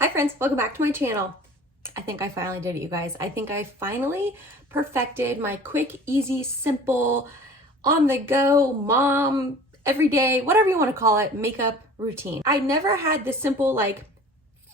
Hi friends, welcome back to my channel. I think I finally did it, you guys. I think I finally perfected my quick, easy, simple, on the go, mom, everyday, whatever you want to call it, makeup routine. I never had this simple like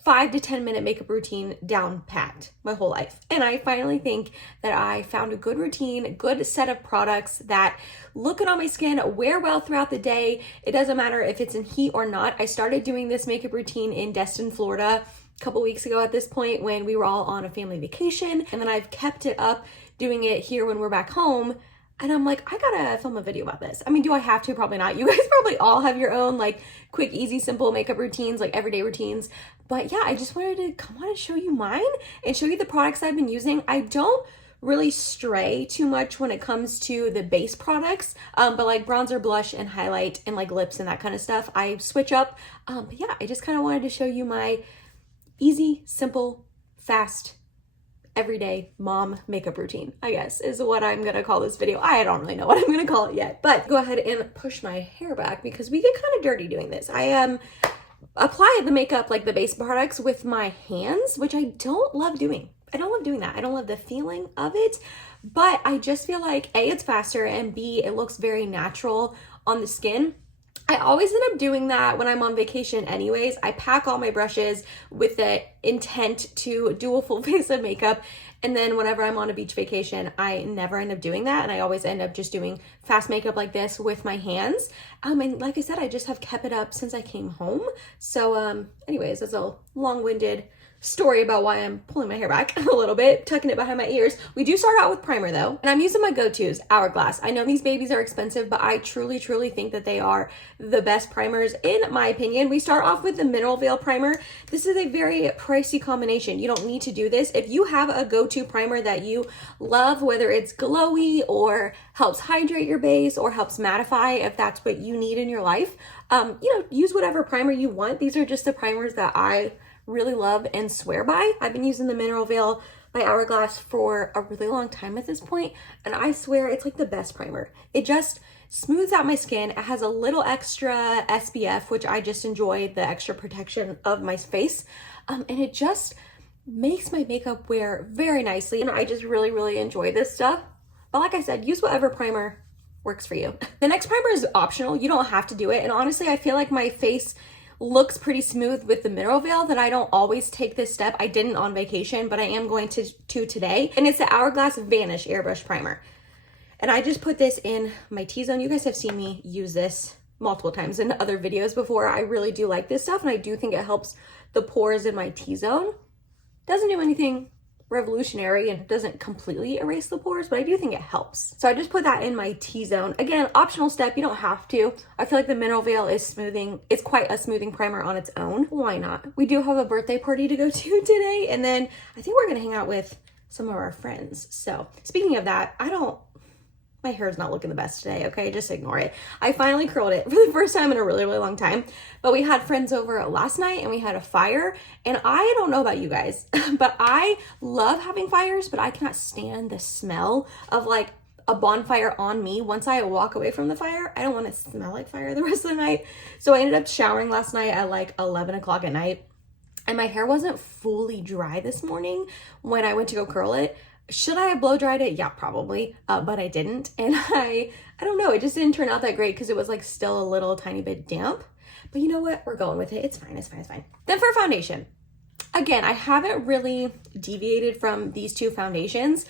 5 to 10 minute makeup routine down packed my whole life. And I finally think that I found a good routine, a good set of products that look good on my skin, wear well throughout the day. It doesn't matter if it's in heat or not. I started doing this makeup routine in Destin, Florida a couple weeks ago at this point when we were all on a family vacation. And then I've kept it up doing it here when we're back home. And I'm like, I gotta film a video about this. I mean, do I have to? Probably not. You guys probably all have your own like quick, easy, simple makeup routines, like everyday routines. But yeah, I just wanted to come on and show you mine and show you the products I've been using. I don't really stray too much when it comes to the base products, but like bronzer, blush, and highlight, and like lips and that kind of stuff, I switch up. But yeah, I just kind of wanted to show you my easy, simple, fast, everyday mom makeup routine, I guess, is what I'm gonna call this video. I don't really know what I'm gonna call it yet, but go ahead and push my hair back because we get kind of dirty doing this. I apply the makeup, like the base products, with my hands, which I don't love doing. I don't love doing that. I don't love the feeling of it, but I just feel like A, it's faster, and B, it looks very natural on the skin. I always end up doing that when I'm on vacation anyways. I pack all my brushes with the intent to do a full face of makeup. And then whenever I'm on a beach vacation, I never end up doing that. And I always end up just doing fast makeup like this with my hands. And like I said, I just have kept it up since I came home. So anyways, that's a long-winded story about why I'm pulling my hair back a little bit, tucking it behind my ears. We do start out with primer though, and I'm using my go-tos, Hourglass. I know these babies are expensive, but I truly think that they are the best primers in my opinion. We start off with the Mineral Veil primer. This is a very pricey combination. You don't need to do this. If you have a go-to primer that you love, whether it's glowy or helps hydrate your base or helps mattify, if that's what you need in your life, use whatever primer you want. These are just the primers that I really love and swear by. I've been using the Mineral Veil by Hourglass for a really long time at this point, and I swear it's like the best primer. It just smooths out my skin. It has a little extra SPF, which I just enjoy the extra protection of my face, and it just makes my makeup wear very nicely, and I just really enjoy this stuff. But like I said, use whatever primer works for you. The next primer is optional. You don't have to do it, and honestly, I feel like my face looks pretty smooth with the Mineral Veil that I don't always take this step. I didn't on vacation, but I am going to today. And it's the Hourglass Vanish Airbrush Primer. And I just put this in my T-zone. You guys have seen me use this multiple times in other videos before. I really do like this stuff, and I do think it helps the pores in my T-zone. Doesn't do anything revolutionary and it doesn't completely erase the pores, but I do think it helps. So I just put that in my T-zone. Again, optional step, you don't have to. I feel like the Mineral Veil is smoothing. It's quite a smoothing primer on its own. Why not? We do have a birthday party to go to today, and then I think we're gonna hang out with some of our friends. So speaking of that, my hair's not looking the best today, okay? Just ignore it. I finally curled it for the first time in a really long time. But we had friends over last night and we had a fire. And I don't know about you guys, but I love having fires, but I cannot stand the smell of like a bonfire on me. Once I walk away from the fire, I don't want to smell like fire the rest of the night. So I ended up showering last night at like 11 o'clock at night. And my hair wasn't fully dry this morning when I went to go curl it. Should I have blow dried it? Yeah, probably, but I didn't. And I don't know, it just didn't turn out that great because it was like still a little tiny bit damp. But you know what? We're going with it. It's fine. Then for foundation, again, I haven't really deviated from these two foundations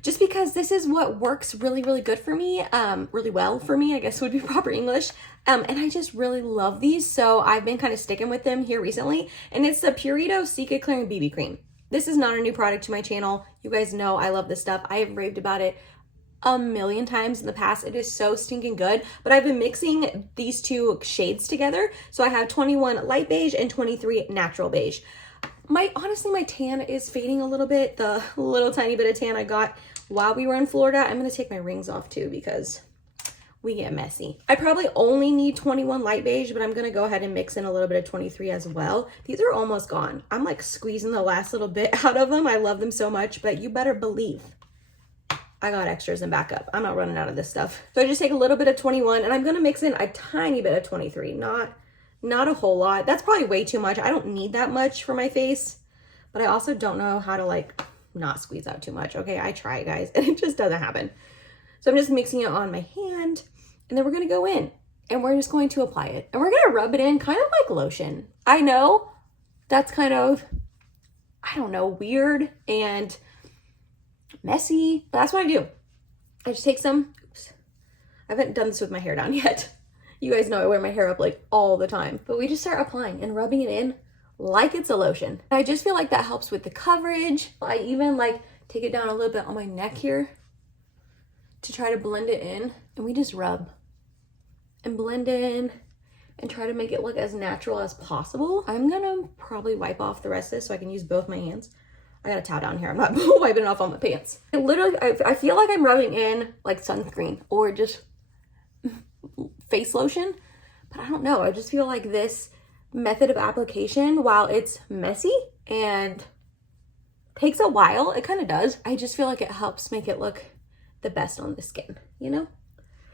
just because this is what works really good for me, really well for me, I guess would be proper English. And I just really love these. So I've been kind of sticking with them here recently. And it's the Purito Secret Clearing BB Cream. This is not a new product to my channel. You guys know I love this stuff. I have raved about it a million times in the past. It is so stinking good, but I've been mixing these two shades together. So I have 21 light beige and 23 natural beige. Honestly, my tan is fading a little bit. The little tiny bit of tan I got while we were in Florida. I'm gonna take my rings off too because we get messy. I probably only need 21 light beige, but I'm gonna go ahead and mix in a little bit of 23 as well. These are almost gone. I'm like squeezing the last little bit out of them. I love them so much, but you better believe I got extras and backup. I'm not running out of this stuff. So I just take a little bit of 21 and I'm gonna mix in a tiny bit of 23, not Not a whole lot. That's probably way too much. I don't need that much for my face, but I also don't know how to like not squeeze out too much. Okay, I try, guys, and it just doesn't happen. So I'm just mixing it on my hand, and then we're gonna go in and we're just going to apply it. And we're gonna rub it in kind of like lotion. I know that's kind of, I don't know, weird and messy, but that's what I do. I just take some, oops, I haven't done this with my hair down yet. You guys know I wear my hair up like all the time, but we just start applying and rubbing it in like it's a lotion. I just feel like that helps with the coverage. I even like take it down a little bit on my neck here to try to blend it in, and we just rub and blend in and try to make it look as natural as possible. I'm gonna probably wipe off the rest of this so I can use both my hands. I got a towel down here. I'm not wiping it off on my pants. I feel like I'm rubbing in like sunscreen or just face lotion, but I don't know. I just feel like this method of application, while it's messy and takes a while, it kind of does. I just feel like it helps make it look the best on the skin, you know?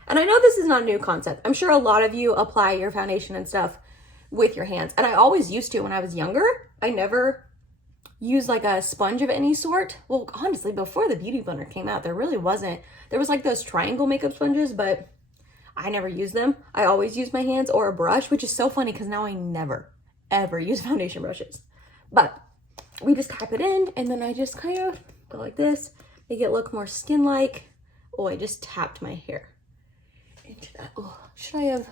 And I know this is not a new concept. I'm sure a lot of you apply your foundation and stuff with your hands. And I always used to when I was younger. I never used like a sponge of any sort. Well, honestly, before the Beauty Blender came out, there really wasn't. There was like those triangle makeup sponges, but I never used them. I always use my hands or a brush, which is so funny because now I never, ever use foundation brushes. But we just tap it in, and then I just kind of go like this, make it look more skin-like. Oh, I just tapped my hair into that. Oh, should I have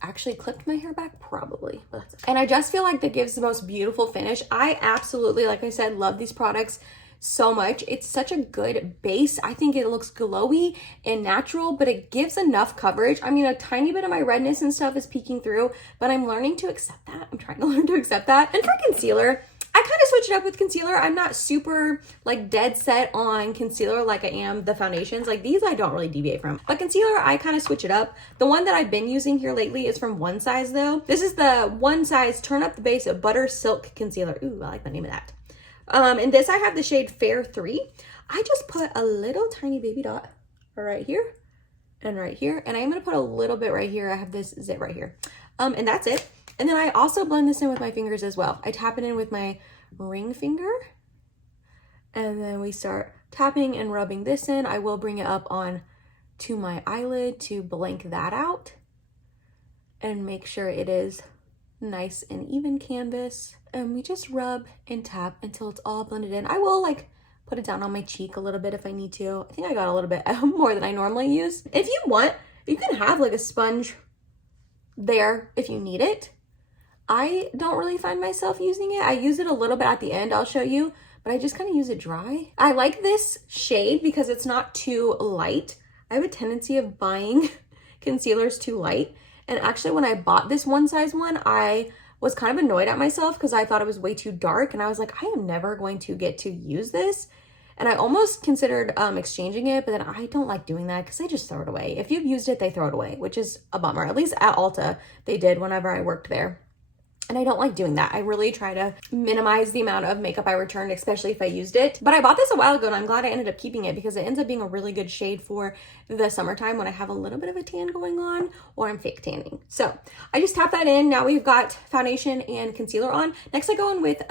actually clipped my hair back? Probably, but that's okay. And I just feel like that gives the most beautiful finish. I absolutely, like I said, love these products so much. It's such a good base. I think it looks glowy and natural, but it gives enough coverage. I mean, a tiny bit of my redness and stuff is peeking through, but I'm learning to accept that. I'm trying to learn to accept that. And for concealer, I kind of switch it up with concealer. I'm not super like dead set on concealer like I am the foundations. Like these I don't really deviate from. But concealer, I kind of switch it up. The one that I've been using here lately is from One Size though. This is the One Size Turn Up the Base of Butter Silk Concealer. Ooh, I like the name of that. In this I have the shade Fair 3. I just put a little tiny baby dot right here and right here. And I'm going to put a little bit right here. I have this zit right here. And that's it. And then I also blend this in with my fingers as well. I tap it in with my ring finger. And then we start tapping and rubbing this in. I will bring it up on to my eyelid to blank that out and make sure it is nice and even canvas. And we just rub and tap until it's all blended in. I will like put it down on my cheek a little bit if I need to. I think I got a little bit more than I normally use. If you want, you can have like a sponge there if you need it. I don't really find myself using it. I use it a little bit at the end, I'll show you, but I just kind of use it dry. I like this shade because it's not too light. I have a tendency of buying concealers too light. And actually when I bought this One Size one, I was kind of annoyed at myself because I thought it was way too dark. And I was like, I am never going to get to use this. And I almost considered exchanging it, but then I don't like doing that because they just throw it away. If you've used it, they throw it away, which is a bummer. At least at Ulta, they did whenever I worked there. And I don't like doing that. I really try to minimize the amount of makeup I returned, especially if I used it. But I bought this a while ago and I'm glad I ended up keeping it because it ends up being a really good shade for the summertime when I have a little bit of a tan going on or I'm fake tanning. So I just tap that in. Now we've got foundation and concealer on. Next I go in with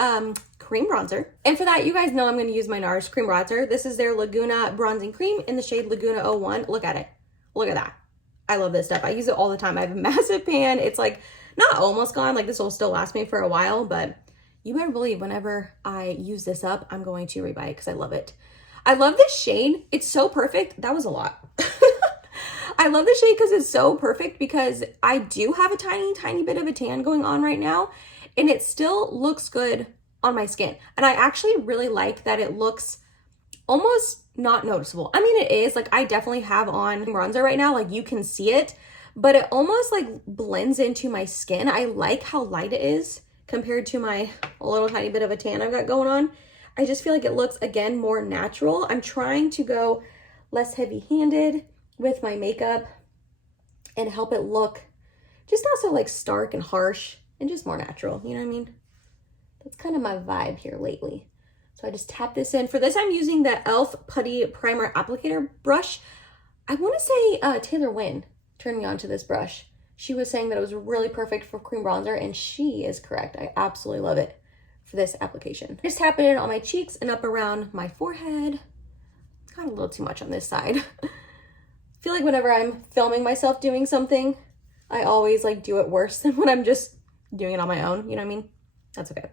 cream bronzer. And for that, you guys know I'm going to use my NARS cream bronzer. This is their Laguna Bronzing Cream in the shade Laguna 01. Look at it. Look at that. I love this stuff. I use it all the time. I have a massive pan. It's like not almost gone, like this will still last me for a while, but you better believe whenever I use this up, I'm going to rebuy it because I love it. I love this shade. It's so perfect. That was a lot. I love this shade because it's so perfect because I do have a tiny bit of a tan going on right now and it still looks good on my skin. And I actually really like that it looks almost not noticeable. I mean, it is like I definitely have on bronzer right now, like you can see it, but it almost like blends into my skin. I like how light it is compared to my little tiny bit of a tan I've got going on. I just feel like it looks, again, more natural. I'm trying to go less heavy-handed with my makeup and help it look just not so like stark and harsh and just more natural, you know what I mean? That's kind of my vibe here lately. So I just tap this in. For this, I'm using the e.l.f. Putty Primer Applicator brush. I want to say Taylor Wynn turned me on to this brush. She was saying that it was really perfect for cream bronzer, and she is correct. I absolutely love it for this application. Just tap it in on my cheeks and up around my forehead. It's got a little too much on this side. I feel like whenever I'm filming myself doing something, I always like do it worse than when I'm just doing it on my own. You know what I mean? That's okay.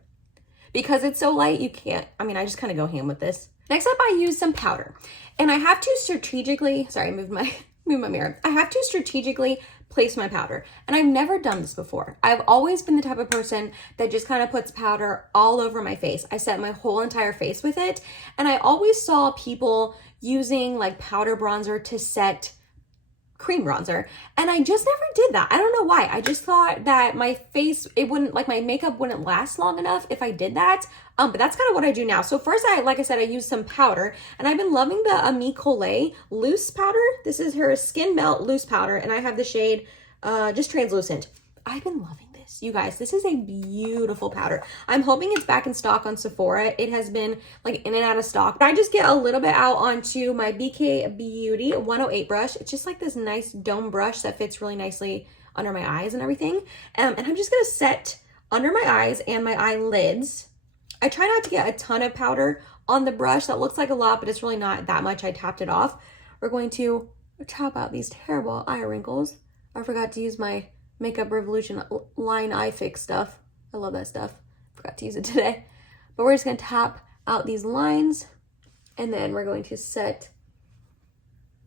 Because it's so light, you can't, I mean, I just kind of go ham with this. Next up, I use some powder. And I have to strategically, sorry, I moved my mirror. I have to strategically place my powder. And I've never done this before. I've always been the type of person that just kind of puts powder all over my face. I set my whole entire face with it. And I always saw people using like powder bronzer to set cream bronzer, and I just never did that. I don't know why. I just thought that my face, it wouldn't, like my makeup wouldn't last long enough if I did that. But that's kind of what I do now. So first, like I said, I use some powder, and I've been loving the Ami Collet loose powder. This is her Skin Melt loose powder, and I have the shade just translucent. I've been loving this, you guys. This is a beautiful powder. I'm hoping it's back in stock on Sephora. It has been like in and out of stock. I just get a little bit out onto my BK Beauty 108 brush. It's just like this nice dome brush that fits really nicely under my eyes and everything. And I'm just gonna set under my eyes and my eyelids. I try not to get a ton of powder on the brush. That looks like a lot, but it's really not that much. I tapped it off. We're going to tap out these terrible eye wrinkles. I forgot to use my Makeup Revolution line eye fix stuff. I love that stuff. Forgot to use it today. But we're just going to tap out these lines, and then we're going to set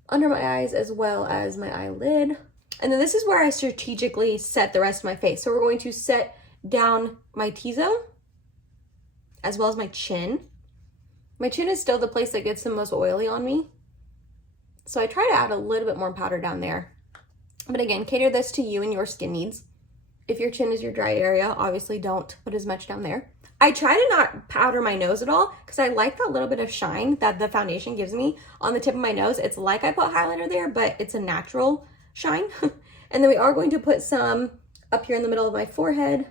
under my eyes as well as my eyelid. And then this is where I strategically set the rest of my face. So we're going to set down my T-zone as well as my chin. My chin is still the place that gets the most oily on me. So I try to add a little bit more powder down there. But again, cater this to you and your skin needs. If your chin is your dry area, obviously don't put as much down there. I try to not powder my nose at all because I like that little bit of shine that the foundation gives me on the tip of my nose. It's like I put highlighter there, but it's a natural shine. And then we are going to put some up here in the middle of my forehead.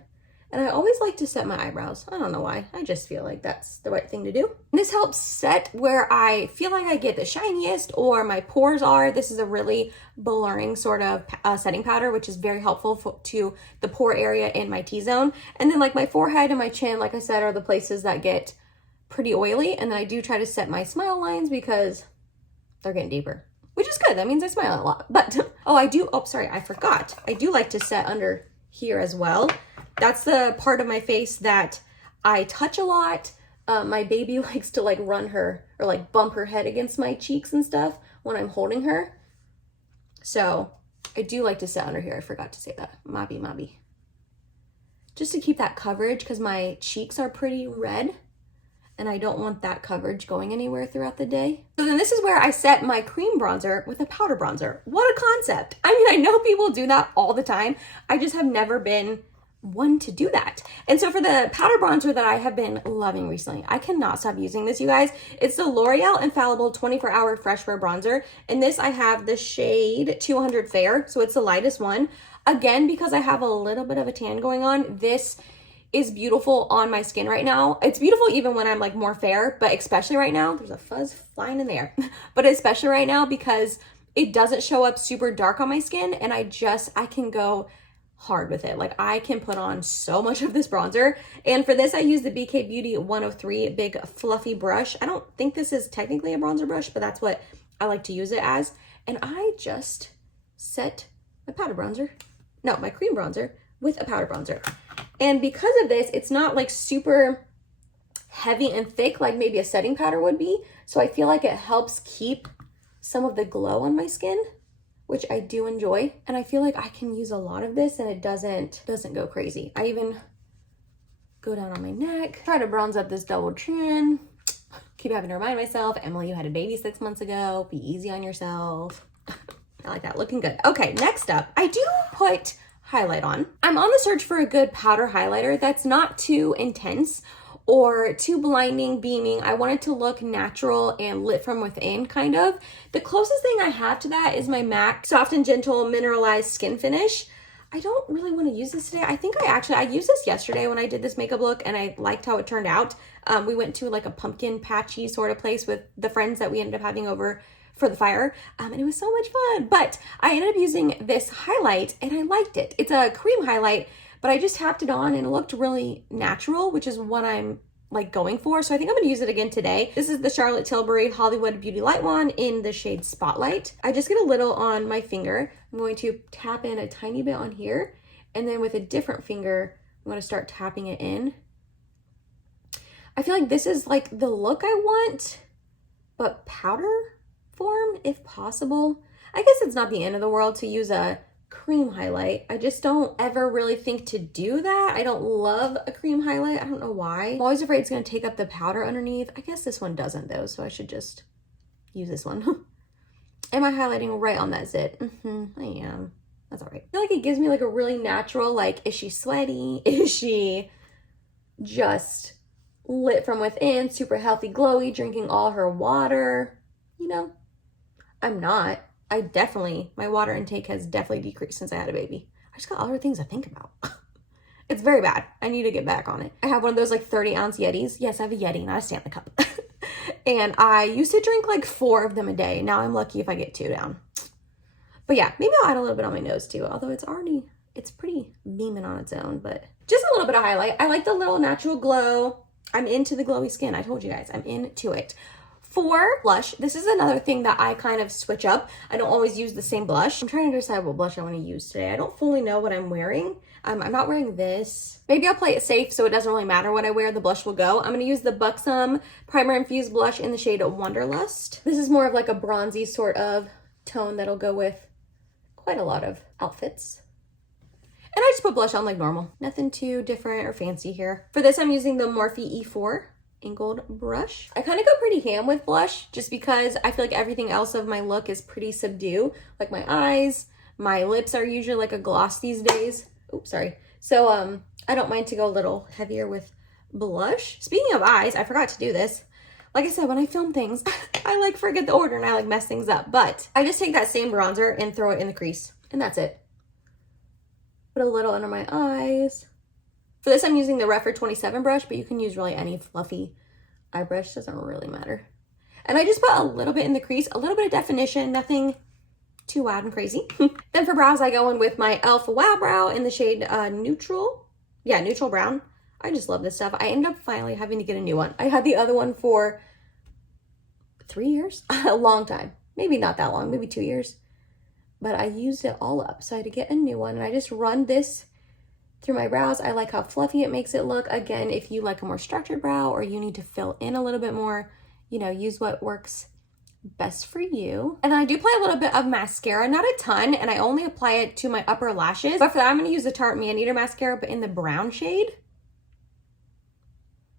And I always like to set my eyebrows. I don't know why. I just feel like that's the right thing to do. And this helps set where I feel like I get the shiniest or my pores are. This is a really blurring sort of setting powder, which is very helpful to the pore area in my T-zone. And then like my forehead and my chin, like I said, are the places that get pretty oily. And then I do try to set my smile lines because they're getting deeper, which is good. That means I smile a lot. But, sorry, I forgot. I do like to set under here as well. That's the part of my face that I touch a lot. My baby likes to like run her or like bump her head against my cheeks and stuff when I'm holding her. So I do like to sit under here. I forgot to say that. Mabby. Just to keep that coverage because my cheeks are pretty red and I don't want that coverage going anywhere throughout the day. So then this is where I set my cream bronzer with a powder bronzer. What a concept. I mean, I know people do that all the time. I just have never been one to do that. And so for the powder bronzer that I have been loving recently, I cannot stop using this, you guys. It's the L'Oreal Infallible 24-Hour Fresh Wear Bronzer. In this, I have the shade 200 Fair, so it's the lightest one. Again, because I have a little bit of a tan going on, this is beautiful on my skin right now. It's beautiful even when I'm like more fair, but especially right now, there's a fuzz flying in the air, but especially right now because it doesn't show up super dark on my skin and I can go hard with it. Like I can put on so much of this bronzer. And for this, I use the BK Beauty 103 big fluffy brush. I don't think this is technically a bronzer brush, but that's what I like to use it as. And I just set my my cream bronzer with a powder bronzer. And because of this, it's not like super heavy and thick like maybe a setting powder would be. So I feel like it helps keep some of the glow on my skin, which I do enjoy. And I feel like I can use a lot of this and it doesn't go crazy. I even go down on my neck, try to bronze up this double chin. Keep having to remind myself, Emily, you had a baby 6 months ago. Be easy on yourself. I like that, looking good. Okay, next up, I do put highlight on. I'm on the search for a good powder highlighter that's not too intense or too blinding, beaming. I want it to look natural and lit from within, kind of. The closest thing I have to that is my MAC Soft and Gentle Mineralized Skin Finish. I don't really want to use this today. I think I used this yesterday when I did this makeup look and I liked how it turned out. We went to like a pumpkin patchy sort of place with the friends that we ended up having over for the fire, and it was so much fun. But I ended up using this highlight and I liked it. It's a cream highlight, but I just tapped it on and it looked really natural, which is what I'm like going for. So I think I'm gonna use it again today. This is the Charlotte Tilbury Hollywood Beauty Light Wand in the shade Spotlight. I just get a little on my finger. I'm going to tap in a tiny bit on here, and then with a different finger, I'm gonna start tapping it in. I feel like this is like the look I want, but powder form if possible. I guess it's not the end of the world to use a cream highlight. I just don't ever really think to do that. I don't love a cream highlight. I don't know why. I'm always afraid it's going to take up the powder underneath. I guess this one doesn't though, so I should just use this one. Am I highlighting right on that zit? I am. That's all right. I feel like it gives me like a really natural, like, is she sweaty? Is she just lit from within, super healthy, glowy, drinking all her water? You know, I'm not. My water intake has definitely decreased since I had a baby. I just got other things to think about. It's very bad. I need to get back on it. I have one of those like 30-ounce Yetis. Yes, I have a Yeti, not a Stanley Cup. And I used to drink like 4 of them a day. Now I'm lucky if I get 2 down. But yeah, maybe I'll add a little bit on my nose too. Although it's pretty beaming on its own, but just a little bit of highlight. I like the little natural glow. I'm into the glowy skin. I told you guys, I'm into it. For blush, this is another thing that I kind of switch up. I don't always use the same blush. I'm trying to decide what blush I want to use today. I don't fully know what I'm wearing. I'm not wearing this. Maybe I'll play it safe so it doesn't really matter what I wear. The blush will go. I'm going to use the Buxom Primer Infused Blush in the shade Wanderlust. This is more of like a bronzy sort of tone that'll go with quite a lot of outfits. And I just put blush on like normal. Nothing too different or fancy here. For this, I'm using the Morphe E4 angled brush. I kind of go pretty ham with blush just because I feel like everything else of my look is pretty subdued. Like my eyes, my lips are usually like a gloss these days. Oops, sorry. So I don't mind to go a little heavier with blush. Speaking of eyes, I forgot to do this. Like I said, when I film things, I like forget the order and I like mess things up. But I just take that same bronzer and throw it in the crease. And that's it. Put a little under my eyes. For this, I'm using the Referral 27 brush, but you can use really any fluffy eye brush. Doesn't really matter. And I just put a little bit in the crease, a little bit of definition, nothing too wild and crazy. Then for brows, I go in with my e.l.f. Wow Brow in the shade Neutral. Yeah, Neutral Brown. I just love this stuff. I ended up finally having to get a new one. I had the other one for 3 years, a long time. Maybe not that long, maybe 2 years. But I used it all up, so I had to get a new one. And I just run this through my brows. I like how fluffy it makes it look. Again, if you like a more structured brow or you need to fill in a little bit more, you know, use what works best for you. And then I do apply a little bit of mascara, not a ton, and I only apply it to my upper lashes. But for that, I'm going to use the Tarte Man Eater mascara, but in the brown shade.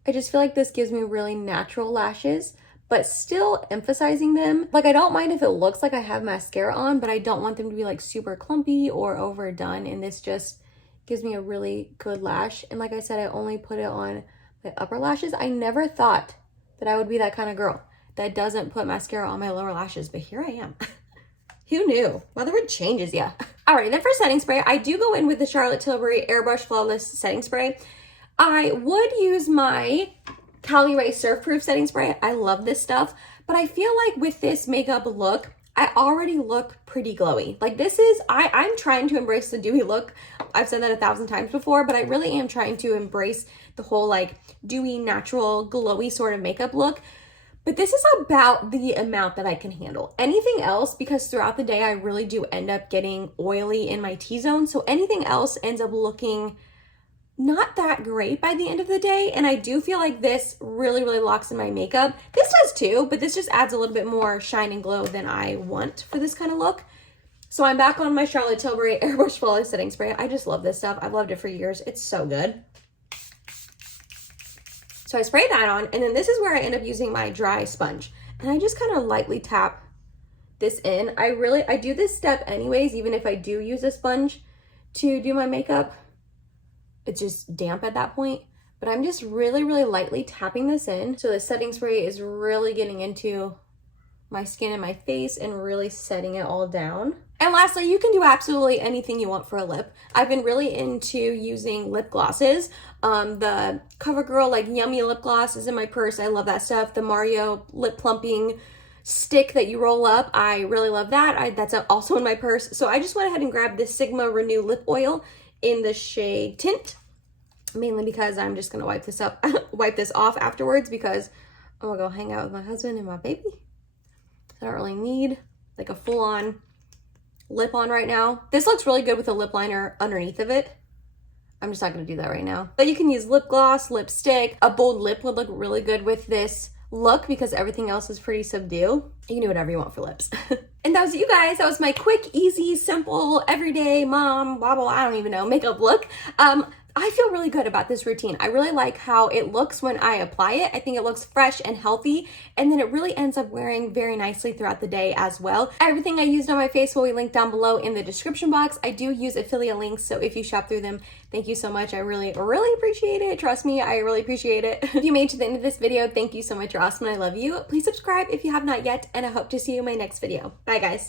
I just feel like this gives me really natural lashes, but still emphasizing them. Like, I don't mind if it looks like I have mascara on, but I don't want them to be like super clumpy or overdone. And this just gives me a really good lash. And like I said, I only put it on my upper lashes. I never thought that I would be that kind of girl that doesn't put mascara on my lower lashes, but here I am. Who knew? Motherhood changes ya. Alright, then for setting spray, I do go in with the Charlotte Tilbury Airbrush Flawless Setting Spray. I would use my Cali Ray Surf Proof Setting Spray. I love this stuff, but I feel like with this makeup look, I already look pretty glowy. Like this is, I'm trying to embrace the dewy look. I've said that 1,000 times before, but I really am trying to embrace the whole like dewy, natural, glowy sort of makeup look. But this is about the amount that I can handle. Anything else, because throughout the day, I really do end up getting oily in my T-zone. So anything else ends up looking not that great by the end of the day. And I do feel like this really, really locks in my makeup. This does too, but this just adds a little bit more shine and glow than I want for this kind of look. So I'm back on my Charlotte Tilbury Airbrush Flawless Setting Spray. I just love this stuff. I've loved it for years. It's so good. So I spray that on, and then this is where I end up using my dry sponge. And I just kind of lightly tap this in. I do this step anyways, even if I do use a sponge to do my makeup. It's just damp at that point. But I'm just really, really lightly tapping this in. So the setting spray is really getting into my skin and my face and really setting it all down. And lastly, you can do absolutely anything you want for a lip. I've been really into using lip glosses. The CoverGirl like Yummy lip gloss is in my purse. I love that stuff. The Mario lip plumping stick that you roll up. I really love that. That's also in my purse. So I just went ahead and grabbed this Sigma Renew lip oil in the shade Tint, mainly because I'm just gonna wipe this off afterwards, because I'm gonna go hang out with my husband and my baby. I don't really need like a full-on lip on right now. This looks really good with a lip liner underneath of it. I'm just not gonna do that right now. But you can use lip gloss, lipstick. A bold lip would look really good with this look because everything else is pretty subdued. You can do whatever you want for lips. And that was it, you guys. That was my quick, easy, simple, everyday mom, blah, blah, I don't even know, makeup look. I feel really good about this routine. I really like how it looks when I apply it. I think it looks fresh and healthy, and then it really ends up wearing very nicely throughout the day as well. Everything I used on my face will be linked down below in the description box. I do use affiliate links, so if you shop through them, thank you so much. I really, really appreciate it. Trust me, I really appreciate it. If you made it to the end of this video, thank you so much. You're awesome and I love you. Please subscribe if you have not yet, and I hope to see you in my next video. Bye, guys.